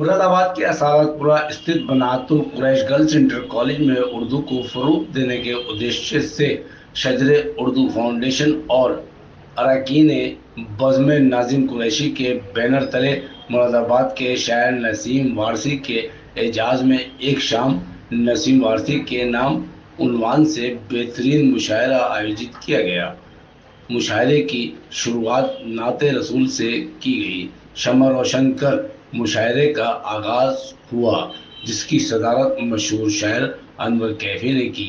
مراد آباد کے اسارت پورہ استھت بنات القریش گرلز انٹر کالج میں اردو کو فروغ دینے کے ادیشیہ سے شجر اردو فاؤنڈیشن اور اراکین بزم ناظم قریشی کے بینر تلے مراد آباد کے شاعر نسیم وارثی کے اعزاز میں ایک شام نسیم وارثی کے نام عنوان سے بہترین مشاعرہ آیوجت کیا گیا۔ مشاعرے کی شروعات نعت رسول سے کی گئی۔ شمع روشن کر مشاعرے کا آغاز ہوا، جس کی صدارت مشہور شاعر انور کیفی نے کی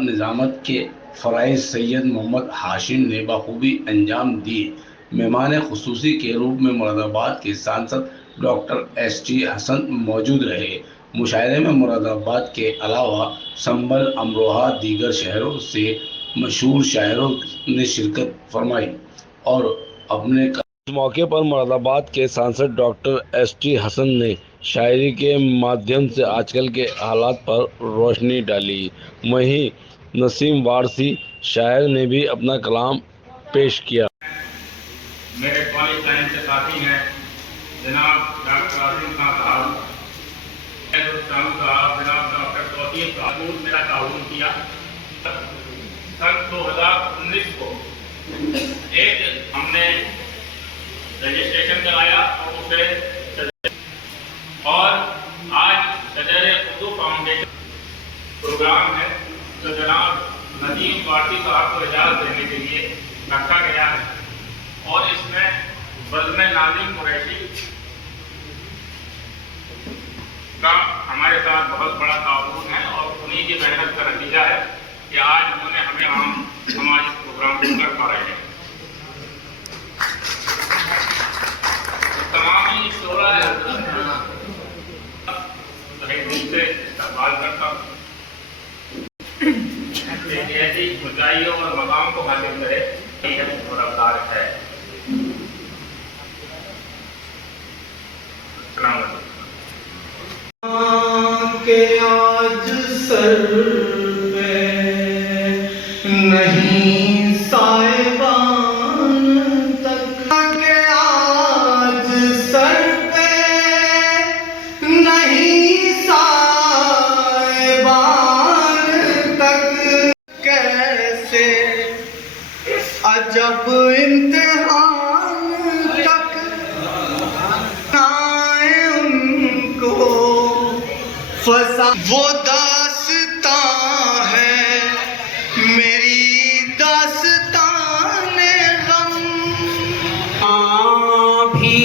نظامت کے فرائض سید محمد ہاشم نے بخوبی انجام دیے۔ مہمان خصوصی کے روپ میں مراد آباد کے سانسد ڈاکٹر ایس ٹی حسن موجود رہے۔ مشاعرے میں مراد آباد کے علاوہ سنبھل، امروہہ، دیگر شہروں سے مشہور شاعروں نے شرکت فرمائی اور اپنے اس موقع پر مراد آباد کے سانسد ڈاکٹر ایس ٹی حسن نے شاعری کے مادھیم سے آج کل کے حالات پر روشنی ڈالی۔ وہیں نسیم وارثی شاعر نے بھی اپنا کلام پیش کیا۔ میرے کالج ٹائم سے ساتھی ہیں جناب ڈاکٹر عاصم صاحب، جناب ڈاکٹر توصیف صاحب، میرا تعاون کیا۔ سن 2019 کو ایک ہم نے رجسٹریشن کرایا اور اسے اور آج شجر اردو فاؤنڈیشن پروگرام ہے جو جناب نسیم وارثی صاحب کو اجازت دینے کے لیے رکھا گیا ہے، اور اس میں بزم ناظم قریشی کا ہمارے ساتھ بہت بڑا تعاون ہے، اور انہی کی محنت کا نتیجہ ہے کہ آج انہوں نے ہمیں ہمارے پروگرام کو کر پا رہے ہیں۔ تمام شعراء سے استقبال کرتا ہوں ایک ایسی اونچائیوں اور مقام کو حاصل کرے اور رفتار ہے۔ السلام علیکم۔ کہ آج سر پہ نہیں سائبان تک، کہ آج سر پہ نہیں سائبان تک، کیسے عجب امتحان تک آئے ان کو فسا۔ وہ داستان ہے میری داستان غم، بھی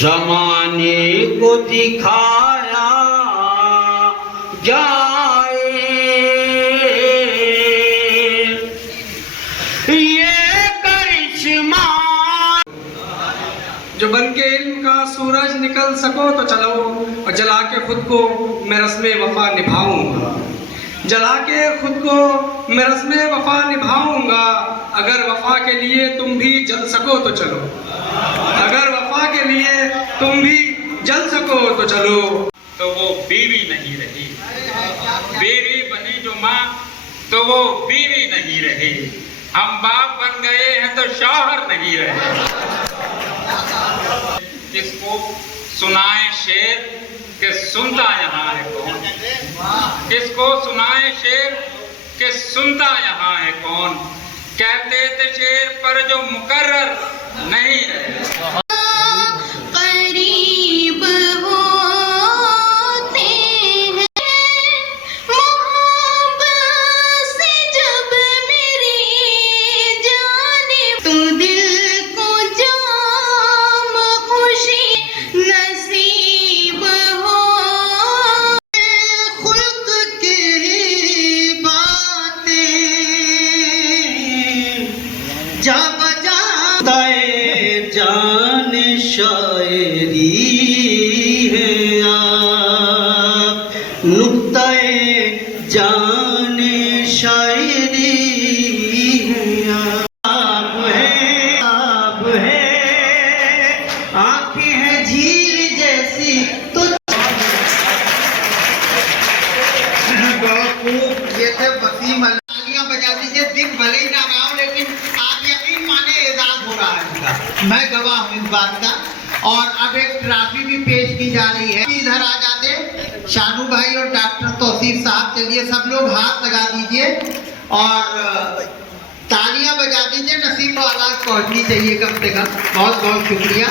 زمانے کو دکھایا جائے، یہ کرشمہ جو بن کے علم کا سورج نکل سکو تو چلو، اور جلا کے خود کو میں رسم وفا نبھاؤں گا، جلا کے خود کو میں رسم وفا نبھاؤں گا، اگر وفا کے لیے تم بھی جل سکو تو چلو، اگر وفا کے لیے تم بھی جل سکو تو چلو۔ تو وہ بیوی نہیں رہی، بیوی بنی جو ماں تو وہ بیوی نہیں رہی، ہم باپ بن گئے ہیں تو شوہر نہیں رہے۔ کس کو سنائے شعر کہ سنتا یہاں ہے کون، کس کو سنائے شعر کہ سنتا یہاں ہے کون، کہتے تھے شعر پر جو مقرر نہیں رہے۔ قریب ہوتے ہیں محبت سے جب میری جانب، تو دل کو جام خوشی نصیب ہو، خلق کی باتیں جا بجا جان شاعری ہے آپ، نقطۂ جان شاعری ہے آپ، آپ ہے آنکھیں ہیں جھیل جیسی تو یہ تھے وسیم اللہ بجا دیجیے، دن بھلے ہی نہ رہا ہو لیکن آپ یقین مانے اعزاز ہو رہا ہے ان کا، میں گواہ ہوں اس بات کا۔ اور اب ایک ٹرافی بھی پیش کی جا رہی ہے. ادھر آ جاتے شانو بھائی اور ڈاکٹر توصیف صاحب. چلیے سب لوگ ہاتھ لگا دیجئے اور تالیاں بجا دیجئے. نسیم کو آواز پہنچنی چاہیے کم سے کم. بہت بہت شکریہ.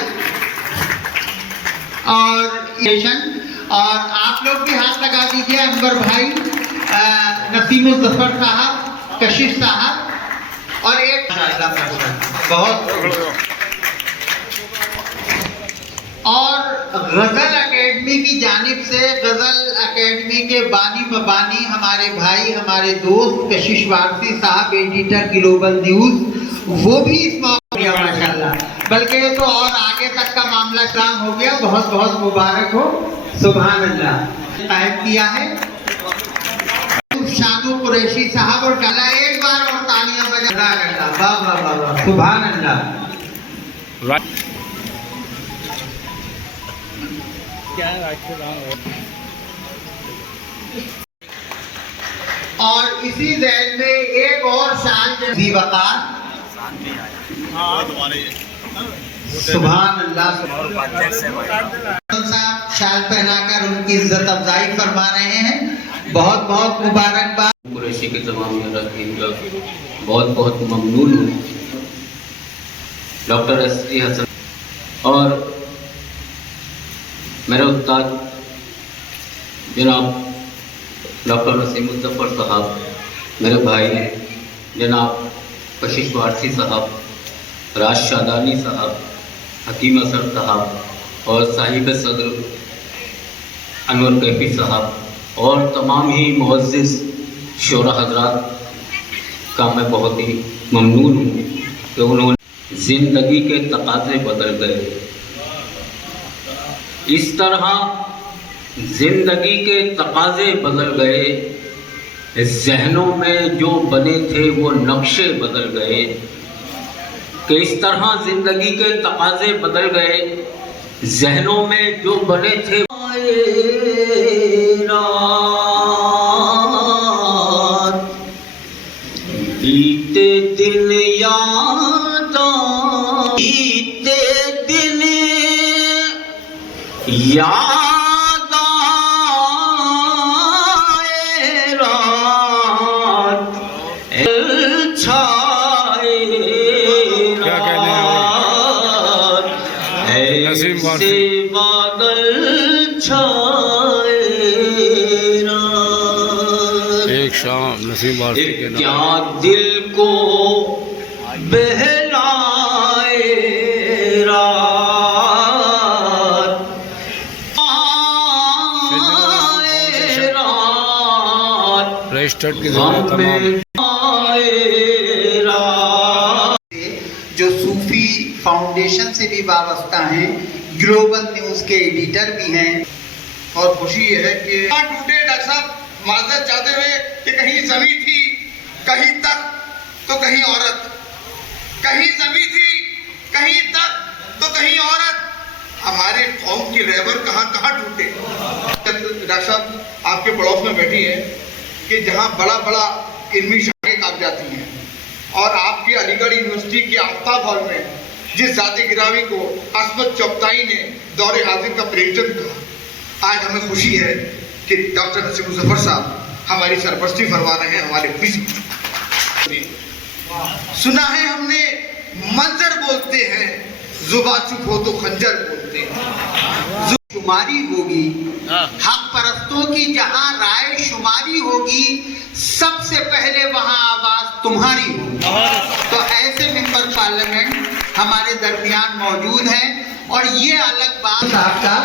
اور آپ لوگ بھی ہاتھ لگا دیجئے. انور بھائی, نسیم الظفر صاحب, کشش صاحب اور ایک بہت. اور غزل اکیڈمی کی جانب سے غزل اکیڈمی کے بانی مبانی ہمارے بھائی, ہمارے دوست کشش وارثی صاحب, ایڈیٹر گلوبل نیوز, وہ بھی اس موقع پر ماشاءاللہ. بلکہ تو اور آگے تک کا معاملہ کام ہو گیا. بہت بہت مبارک ہو. سبحان اللہ. قائم کیا ہے شانو قریشی صاحب. اور کلا ایک بار اور تالیاں بجا کرتا. واہ واہ واہ واہ, سبحان اللہ. اور اسی ذیل میں ایک اور شان ذی وقار. سبحان اللہ. صاحب شال پہنا کر ان کی عزت افزائی فرما رہے ہیں. بہت بہت مبارکباد. قریشی کے تمام اراکین کا بہت بہت ممنون ہوں. ڈاکٹر ایس ٹی حسن اور میرے استاد جناب ڈاکٹر نسیم الظفر صاحب, میرے بھائی جناب کشش وارثی صاحب, راج شادانی صاحب, حکیم اثر صاحب اور صاحب صدر انور کیفی صاحب اور تمام ہی معزز شعراء حضرات کا میں بہت ہی ممنون ہوں کہ انہوں نے زندگی کے تقاضے بدل گئے. اس طرح زندگی کے تقاضے بدل گئے, ذہنوں میں جو بنے تھے وہ نقشے بدل گئے. کہ اس طرح زندگی کے تقاضے بدل گئے, ذہنوں میں جو بنے تھے. بیتے دن یاد بیتے دن یاد آئے رات چھائے رات ایسے بادل چھائے رات. ایک شام نسیم وارثی کے کیا دل کو بہلائے رات رجسٹرڈ کی تمام جو صوفی فاؤنڈیشن سے بھی وابستہ ہیں, گلوبل نیوز کے ایڈیٹر بھی ہیں. اور خوشی یہ ہے کہ ٹوٹے ڈاکٹر صاحب معذرت چاہتے ہوئے کہ کہیں زمین تھی, کہیں تک تو کہیں عورت, کہیں زمین تھی, کہیں تک تو کہیں عورت. ہمارے قوم کے رہبر کہاں کہاں ٹوٹے. ڈاکٹر صاحب آپ کے پڑوس میں بیٹھی ہیں کہ جہاں بڑا بڑا علمی شاخیں کاٹ جاتی ہیں, اور آپ کے علی گڑھ یونیورسٹی کے آفتاب ہال میں جس ذات گرامی کو عصمت چغتائی نے دور حاضر کا پریزیڈنٹ کہا, آج ہمیں خوشی ہے کہ ڈاکٹر نسیم الظفر صاحب ہماری سرپرستی فرما رہے ہیں. ہمارے سنا ہے ہم نے منظر بولتے ہیں, زباں چپ ہو تو خنجر بولتے ہیں. شماری ہوگی حق پرستوں کی, جہاں رائے شماری ہوگی سب سے پہلے وہاں آواز تمہاری ہوگی. تو ایسے ممبر پارلیمنٹ ہمارے درمیان موجود ہیں. اور یہ الگ بات صاحب کا,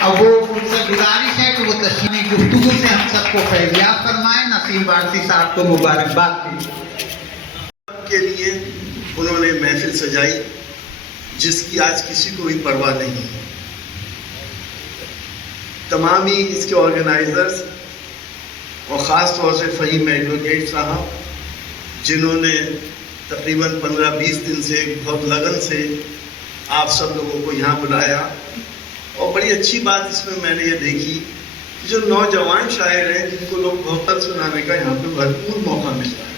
اب وہ ان سے گزارش ہے کہ وہ تشریحی گفتگو سے ہم سب کو فیضیاب فرمائیں. نسیم وارثی صاحب کو مبارکباد کے لیے انہوں نے محفل سجائی جس کی آج کسی کو بھی پرواہ نہیں ہے. تمام ہی اس کے آرگنائزرز اور خاص طور سے فہیم ایڈوکیٹ صاحب جنہوں نے تقریباً 15-20 دن سے بہت لگن سے آپ سب لوگوں کو یہاں بلایا. اور بڑی اچھی بات اس میں میں نے یہ دیکھی کہ جو نوجوان شاعر ہیں جن کو لوگ بہت سنانے کا یہاں پہ بھرپور موقع ملتا ہے,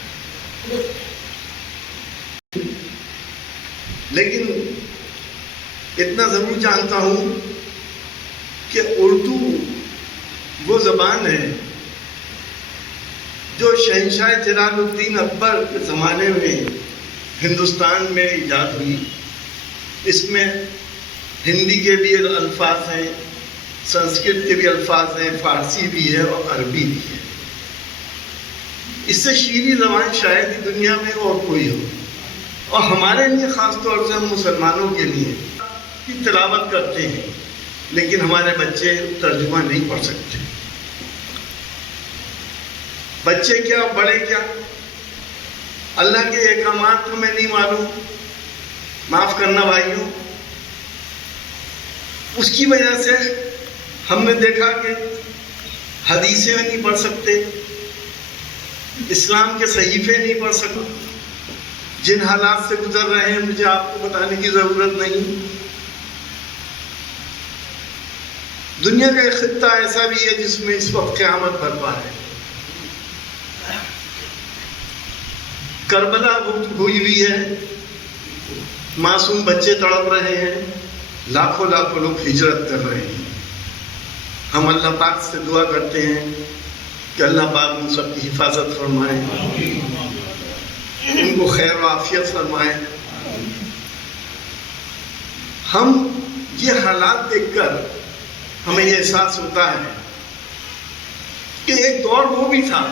لیکن اتنا ضرور جانتا ہوں کہ اردو وہ زبان ہے جو شہنشاہ جلال الدین اکبر کے زمانے میں ہندوستان میں ایجاد ہوئی. اس میں ہندی کے بھی الفاظ ہیں، سنسکرت کے بھی الفاظ ہیں، فارسی بھی ہے اور عربی بھی ہے. اس سے شیریں زبان شاید ہی دنیا میں اور کوئی ہو. اور ہمارے لیے خاص طور سے ہم مسلمانوں کے لیے کی تلاوت کرتے ہیں، لیکن ہمارے بچے ترجمہ نہیں پڑھ سکتے. بچے کیا بڑے کیا، اللہ کے احکامات ہمیں نہیں معلوم. معاف کرنا بھائیوں، اس کی وجہ سے ہم نے دیکھا کہ حدیثیں نہیں پڑھ سکتے، اسلام کے صحیفے نہیں پڑھ سکتے. جن حالات سے گزر رہے ہیں مجھے آپ کو بتانے کی ضرورت نہیں. دنیا کا ایک خطہ ایسا بھی ہے جس میں اس وقت قیامت برپا ہے. کربلا ہوئی ہوئی ہے، معصوم بچے تڑپ رہے ہیں، لاکھوں لاکھوں لوگ ہجرت کر رہے ہیں. ہم اللہ پاک سے دعا کرتے ہیں کہ اللہ پاک ان سب کی حفاظت فرمائے، ان کو خیر و عافیت فرمائے. ہم یہ حالات دیکھ کر ہمیں یہ احساس ہوتا ہے کہ ایک دور وہ بھی تھا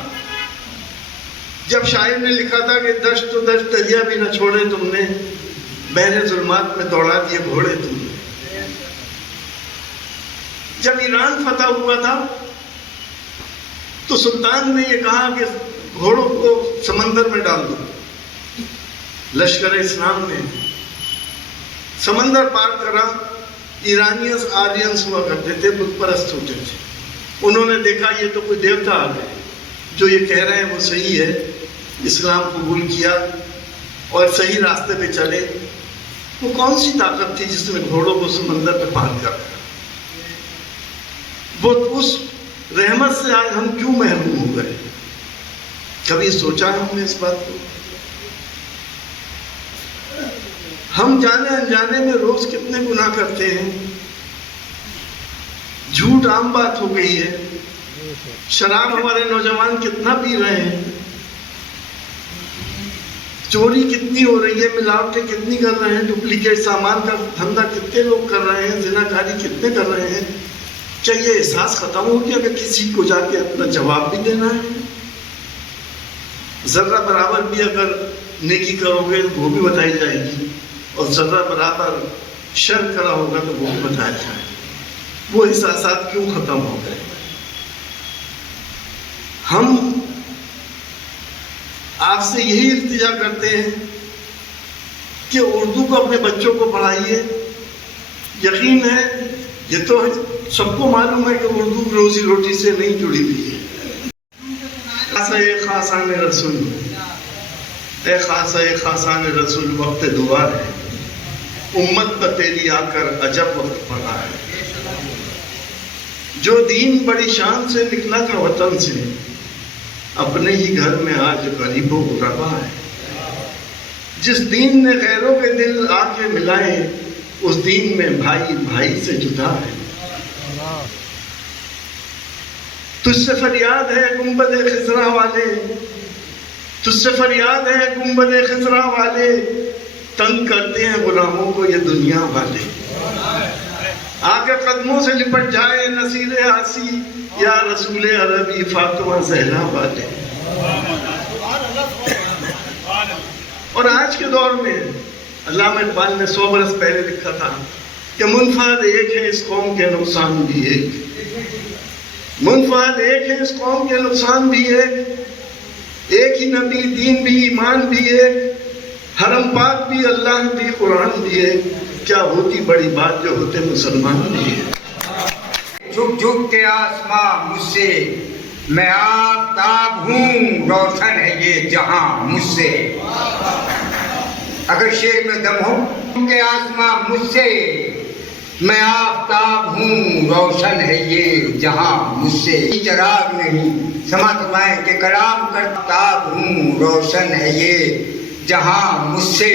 جب شاعر نے لکھا تھا کہ دشت و دشت دریا بھی نہ چھوڑے تم نے، بحر ظلمات میں دوڑا دیے گھوڑے تم نے. جب ایران فتح ہوا تھا تو سلطان نے یہ کہا کہ گھوڑوں کو سمندر میں ڈال دو. لشکر اسلام نے سمندر پار کرا. ایرانیز آرینز ہوا کرتے تھے، بت پرست ہوتے تھے. انہوں نے دیکھا یہ تو کوئی دیوتا آ گئے، جو یہ کہہ رہے ہیں وہ صحیح ہے. اسلام قبول کیا اور صحیح راستے پہ چلے. وہ کون سی طاقت تھی جس نے گھوڑوں کو سمندر پہ پار کر دیا؟ وہ اس رحمت سے آج ہم کیوں محروم ہو گئے؟ کبھی سوچا ہے ہم نے اس بات کو؟ ہم جانے انجانے میں روز کتنے گناہ کرتے ہیں. جھوٹ عام بات ہو گئی ہے. شراب ہمارے نوجوان کتنا پی رہے ہیں. چوری کتنی ہو رہی ہے، ملاوٹیں کتنی کر رہے ہیں، ڈپلیکیٹ سامان کا دھندا کتنے لوگ کر رہے ہیں، زناکاری کتنے کر رہے ہیں. کیا یہ احساس ختم ہو گیا کہ کسی کو جا کے اپنا جواب بھی دینا ہے؟ ذرہ برابر بھی اگر نیکی کرو گے تو وہ بھی بتائی جائے گی، اور ذرہ برابر شر کرا ہوگا تو وہ بھی بتایا جائے گا. وہ احساسات کیوں ختم ہو گئے؟ ہم آپ سے یہی التجا کرتے ہیں کہ اردو کو اپنے بچوں کو پڑھائیے. یقین ہے، یہ تو سب کو معلوم ہے کہ اردو روزی روٹی سے نہیں جڑی ہوئی ہے. خاصان رسول، اے خاصان رسول، وقت دعا ہے، امت پر تیری آ کر عجب وقت پڑا ہے. جو دین بڑی شان سے نکلا تھا وطن سے، اپنے ہی گھر میں آج غریب و غربا ہے. جس دین نے غیروں کے دل آ کے ملائے، اس دین میں بھائی بھائی سے جدا ہے. تجھ سے فریاد ہے گنبد خضرا والے، تجھ سے فریاد ہے گنبد خضرا والے، تنگ کرتے ہیں غلاموں کو یہ دنیا والے. آ کے قدموں سے لپٹ جائے نصیر آسی، یا رسول عربی فاطمہ زہرا والے. اور آج کے دور میں علامہ اقبال نے 100 برس پہلے لکھا تھا کہ منفعل ایک ہے اس قوم کے نقصان بھی ایک، منفعل ایک ہے اس قوم کے نقصان بھی ایک ہی نبی، دین بھی، ایمان بھی ایک، حرم پاک بھی، اللہ بھی، قرآن بھی ایک. کیا ہوتی بڑی بات جو ہوتے مسلمان بھی ہے. جھک جھک کے آسماں مجھ سے، میں آفتاب ہوں، روشن ہے یہ جہاں مجھ سے. اگر شعر میں دم ہو کہ آسماں مجھ سے، میں آفتاب ہوں، روشن ہے یہ جہاں مجھ سے. چراغ نہیں سماعت فرمائیں کہ کلام کرتاب ہوں، روشن ہے یہ جہاں مجھ سے.